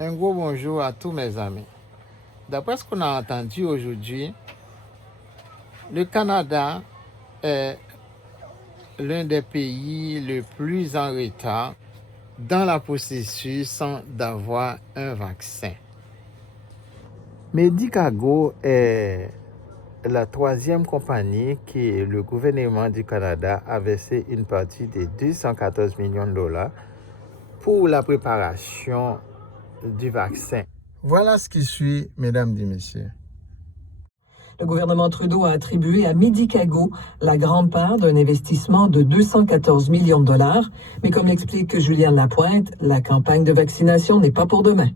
Un gros bonjour à tous mes amis. D'après ce qu'on a entendu aujourd'hui, le Canada est l'un des pays le plus en retard dans la processus d'avoir un vaccin. Medicago est la troisième compagnie que le gouvernement du Canada a versé une partie de 214 millions de dollars pour la préparation du vaccin. Voilà ce qui suit, mesdames et messieurs. Le gouvernement Trudeau a attribué à Medicago la grande part d'un investissement de 214 millions de dollars. Mais comme l'explique Julien Lapointe, la campagne de vaccination n'est pas pour demain.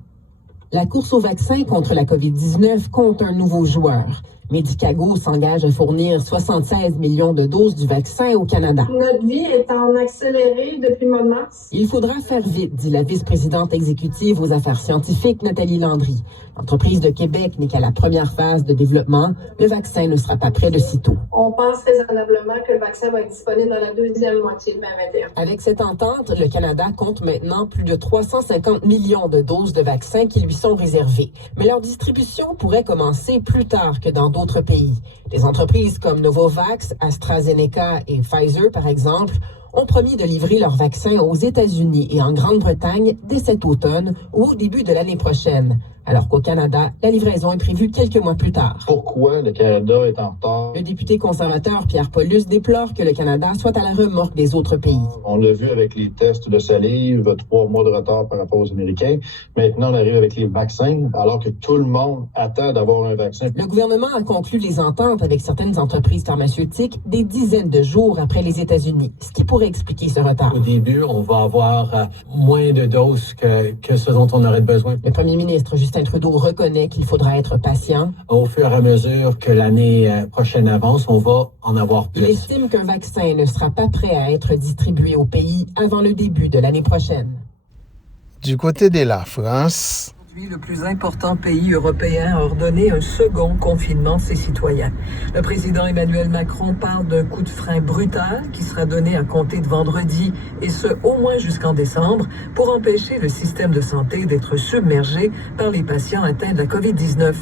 La course au vaccin contre la COVID-19 compte un nouveau joueur. Medicago s'engage à fournir 76 millions de doses du vaccin au Canada. Notre vie est en accéléré depuis le mois de mars. Il faudra faire vite, dit la vice-présidente exécutive aux affaires scientifiques, Nathalie Landry. L'entreprise de Québec n'est qu'à la première phase de développement. Le vaccin ne sera pas prêt de sitôt. On pense raisonnablement que le vaccin va être disponible dans la deuxième moitié de 2021. Avec cette entente, le Canada compte maintenant plus de 350 millions de doses de vaccins qui lui sont réservées. Mais leur distribution pourrait commencer plus tard que dans d'autres pays. Des entreprises comme Novavax, AstraZeneca et Pfizer, par exemple, ont promis de livrer leurs vaccins aux États-Unis et en Grande-Bretagne dès cet automne ou au début de l'année prochaine. Alors qu'au Canada, la livraison est prévue quelques mois plus tard. Pourquoi le Canada est en retard? Le député conservateur Pierre Paulus déplore que le Canada soit à la remorque des autres pays. On l'a vu avec les tests de salive, 3 mois de retard par rapport aux Américains. Maintenant, on arrive avec les vaccins, alors que tout le monde attend d'avoir un vaccin. Le gouvernement a conclu les ententes avec certaines entreprises pharmaceutiques des dizaines de jours après les États-Unis, ce qui pourrait expliquer ce retard. Au début, on va avoir moins de doses que ce dont on aurait besoin. Le premier ministre Justin Trudeau reconnaît qu'il faudra être patient. Au fur et à mesure que l'année prochaine avance, on va en avoir plus. Il estime qu'un vaccin ne sera pas prêt à être distribué au pays avant le début de l'année prochaine. Du côté de la France, Le plus important pays européen a ordonné un second confinement de ses citoyens. Le président Emmanuel Macron parle d'un coup de frein brutal qui sera donné à compter de vendredi, et ce au moins jusqu'en décembre, pour empêcher le système de santé d'être submergé par les patients atteints de la COVID-19.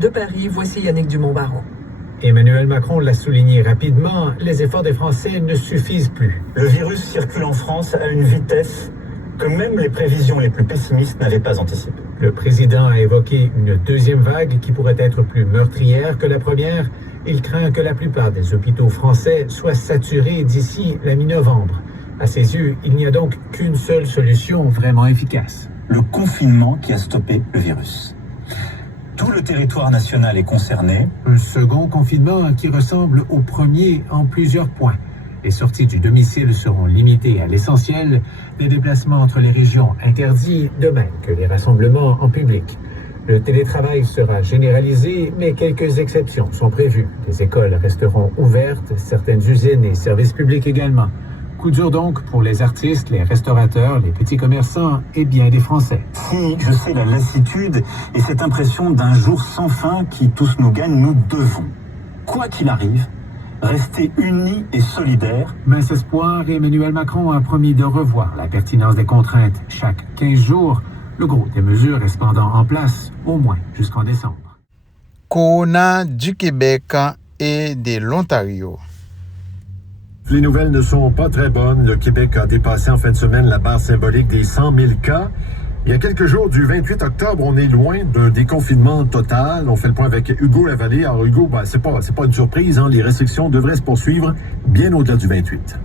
De Paris, voici Yannick Dumont-Baron. Emmanuel Macron l'a souligné rapidement, les efforts des Français ne suffisent plus. Le virus circule en France à une vitesse que même les prévisions les plus pessimistes n'avaient pas anticipées. Le président a évoqué une deuxième vague qui pourrait être plus meurtrière que la première. Il craint que la plupart des hôpitaux français soient saturés d'ici la mi-novembre. À ses yeux, il n'y a donc qu'une seule solution vraiment efficace. Le confinement qui a stoppé le virus. Tout le territoire national est concerné. Un second confinement qui ressemble au premier en plusieurs points. Les sorties du domicile seront limitées à l'essentiel, les déplacements entre les régions interdits, de même que les rassemblements en public. Le télétravail sera généralisé, mais quelques exceptions sont prévues. Les écoles resteront ouvertes, certaines usines et services publics également. Coup dur donc pour les artistes, les restaurateurs, les petits commerçants et bien des Français. Si je sais la lassitude et cette impression d'un jour sans fin qui tous nous gagne, nous devons, quoi qu'il arrive, rester unis et solidaires. Mince espoir, Emmanuel Macron a promis de revoir la pertinence des contraintes chaque 15 jours. Le gros des mesures est cependant en place, au moins jusqu'en décembre. Corona du Québec et de l'Ontario. Les nouvelles ne sont pas très bonnes. Le Québec a dépassé en fin de semaine la barre symbolique des 100 000 cas. Il y a quelques jours, du 28 octobre, on est loin d'un déconfinement total. On fait le point avec Hugo Lavallée. Alors Hugo, c'est pas une surprise, hein? Les restrictions devraient se poursuivre bien au-delà du 28.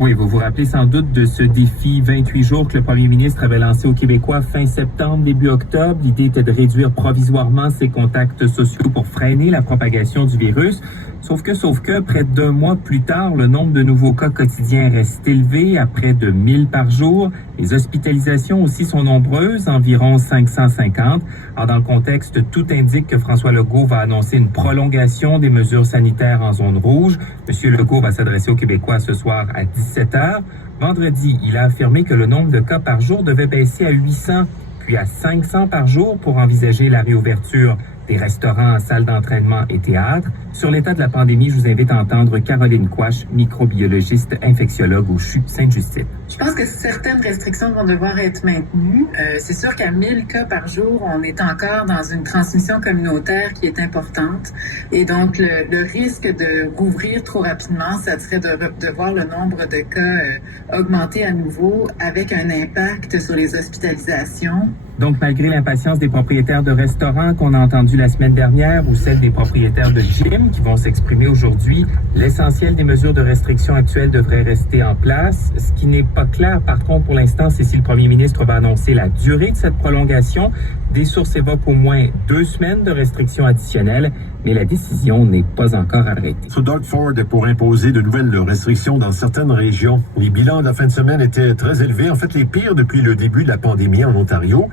Oui, vous vous rappelez sans doute de ce défi 28 jours que le premier ministre avait lancé aux Québécois fin septembre, début octobre. L'idée était de réduire provisoirement ces contacts sociaux pour freiner la propagation du virus. Sauf que, près d'un mois plus tard, le nombre de nouveaux cas quotidiens reste élevé à près de 1000 par jour. Les hospitalisations aussi sont nombreuses, environ 550. Alors, dans le contexte, tout indique que François Legault va annoncer une prolongation des mesures sanitaires en zone rouge. Monsieur Legault va s'adresser aux Québécois ce soir à 17h. Vendredi, il a affirmé que le nombre de cas par jour devait baisser à 800, puis à 500 par jour pour envisager la réouverture des restaurants, salles d'entraînement et théâtres. Sur l'état de la pandémie, je vous invite à entendre Caroline Quach, microbiologiste infectiologue au CHU Sainte-Justine. Je pense que certaines restrictions vont devoir être maintenues. C'est sûr qu'à 1000 cas par jour, on est encore dans une transmission communautaire qui est importante. Et donc, le risque de rouvrir trop rapidement, ça serait de voir le nombre de cas augmenter à nouveau avec un impact sur les hospitalisations. Donc, malgré l'impatience des propriétaires de restaurants qu'on a entendu la semaine dernière ou celle des propriétaires de gym qui vont s'exprimer aujourd'hui, l'essentiel des mesures de restriction actuelles devrait rester en place. Ce qui n'est pas clair, par contre, pour l'instant, c'est si le premier ministre va annoncer la durée de cette prolongation. Des sources évoquent au moins 2 semaines de restrictions additionnelles, mais la décision n'est pas encore arrêtée. Sous Doug Ford pour imposer de nouvelles restrictions dans certaines régions. Les bilans de la fin de semaine étaient très élevés, en fait les pires depuis le début de la pandémie en Ontario.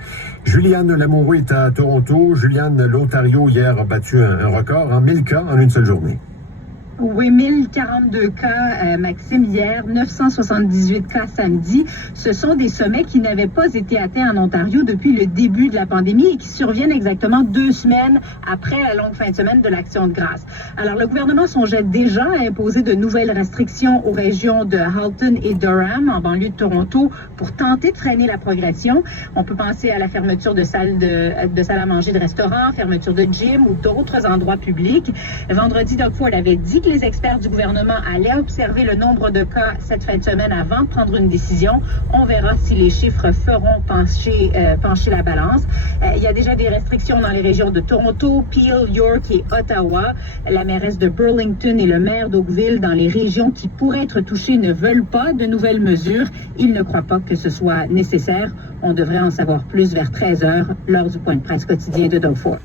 Juliane Lamoureux est à Toronto. Juliane, l'Ontario hier a battu un record en 1000 cas en une seule journée. Oui, 1042 cas, Maxime, hier, 978 cas samedi. Ce sont des sommets qui n'avaient pas été atteints en Ontario depuis le début de la pandémie et qui surviennent exactement 2 semaines après la longue fin de semaine de l'Action de grâce. Alors, le gouvernement songeait déjà à imposer de nouvelles restrictions aux régions de Halton et Durham, en banlieue de Toronto, pour tenter de freiner la progression. On peut penser à la fermeture de salles à manger de restaurants, fermeture de gym ou d'autres endroits publics. Vendredi, Doug Ford avait dit que les experts du gouvernement allaient observer le nombre de cas cette fin de semaine avant de prendre une décision. On verra si les chiffres feront pencher la balance. Il y a déjà des restrictions dans les régions de Toronto, Peel, York et Ottawa. La mairesse de Burlington et le maire d'Oakville, dans les régions qui pourraient être touchées, ne veulent pas de nouvelles mesures. Ils ne croient pas que ce soit nécessaire. On devrait en savoir plus vers 13h lors du point de presse quotidien de Doug Ford.